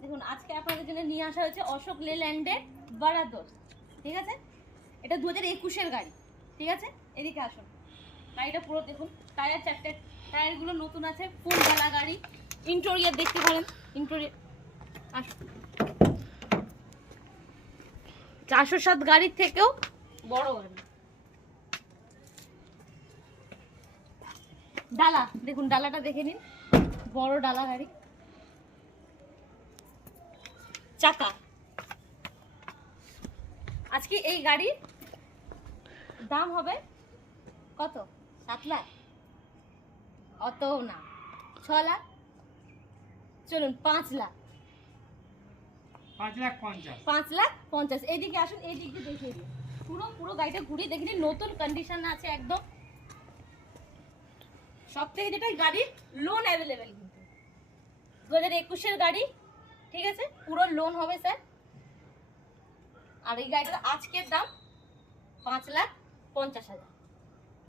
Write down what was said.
দেখুন আজকে আপনাদের জন্য নিয়ে আসা হয়েছে অশোক লেল্যান্ডের বারাদোর, ঠিক আছে? এটা 2021-এর গাড়ি, ঠিক আছে? এদিকে আসুন, গাড়িটা পুরো দেখুন, টায়ার চারটে, টায়ারগুলো নতুন আছে, ফুল ঢালা গাড়ি। ইন্টেরিয়র দেখতে পারেন, ইন্টেরিয়র আসুন। 407 গাড়ির থেকেও বড় গাড়ি। ডালা দেখুন, ডালাটা দেখে নিন, বড় ডালা গাড়ি। চাকা, আজকে এই গাড়ির দাম হবে কত? 7 লাখ? অত না, 6 লাখ। চলুন 5 লাখ, 5,50,000। এদিকে আসুন, এদিক দিয়ে দেখিয়ে দিন, পুরো পুরো গাড়িটা ঘুরিয়ে দেখে নিন, নতুন কন্ডিশন আছে একদম। সব থেকে যেটা গাড়ির লোন অ্যাভেলেবেল, কিন্তু 2021-এর গাড়ি, ঠিক আছে? পুরো লোন হবে স্যার। আর এই গাড়িটার আজকের দাম 5,50,000।